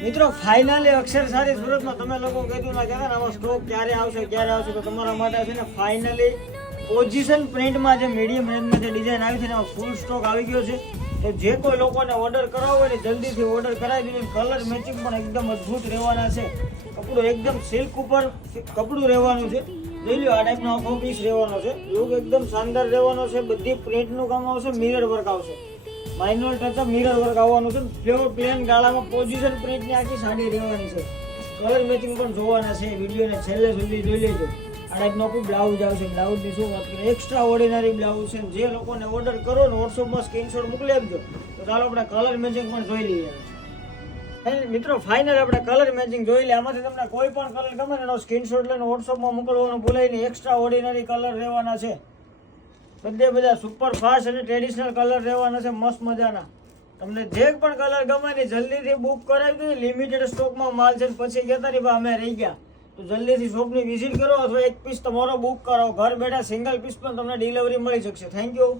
મિત્રો ફાઇનલી અક્ષર સારી સુરતમાં તમે લોકો કીધું ના કહેતા ને આમાં સ્ટોક ક્યારે આવશે તો તમારા માટે છે ને ફાઇનલી પોઝિશન પ્રિન્ટમાં જે મીડિયમ રેન્જમાં જે ડિઝાઇન આવી છે ને એમાં ફૂલ સ્ટોક આવી ગયો છે. તો જે કોઈ લોકોને ઓર્ડર કરાવવો હોય ને જલ્દીથી ઓર્ડર કરાવી દીધું. કલર મેચિંગ પણ એકદમ અદ્ભુત રહેવાના છે. કપડું એકદમ સિલ્ક ઉપર કપડું રહેવાનું છે. જોઈ લો આ ટાઈપનો આખો પીસ રહેવાનો છે. લુક એકદમ શાનદાર રહેવાનો છે. બધી પ્રિન્ટનું કામ આવશે, મિરર વર્ક આવશે, માઇનોર ટચ મિરર વર્ક આવવાનું છે. પ્યોર પ્લેન ગાળામાં પોઝિશન પ્રિન્ટની આખી સાડી રહેવાની છે. કલર મેચિંગ પણ જોવાના છે. વિડીયોને છેલ્લે સુધી જોઈ લેજો. આ ટાઈપનો કોઈ બ્લાઉઝ આવશે. બ્લાઉઝની શું વાત કરીએ, એક્સ્ટ્રા ઓર્ડિનરી બ્લાઉઝ છે. જે લોકોને ઓર્ડર કરો ને વોટ્સઅપમાં સ્ક્રીનશોટ મોકલી આપજો. તો ચાલો આપણે કલર મેચિંગ પણ જોઈ લઈએ. મિત્રો ફાઇનલ આપણે કલર મેચિંગ જોઈ લે. આમાંથી તમને કોઈ પણ કલર ગમે ને એનો સ્ક્રીનશોટ લઈને વોટ્સઅપમાં મોકલવાનું ભૂલાય નહીં. એક્સ્ટ્રા ઓર્ડિનરી કલર રહેવાના છે. બધા સુપર ફાસ્ટ અને ટ્રેડિશનલ કલર રહેવાના છે. મસ્ત મજાના. તમને જે પણ કલર ગમે ને જલ્દીથી બુક કરાવી દો. લિમિટેડ સ્ટોકમાં માલ છે. પછી કહેતા નહીં ભાઈ અમે રહી ગયા, તો જલ્દીથી શોપની વિઝિટ કરો અથવા એક પીસ તમારો બુક કરાવો. ઘર બેઠા સિંગલ પીસ પણ તમને ડિલિવરી મળી શકશે. Thank you.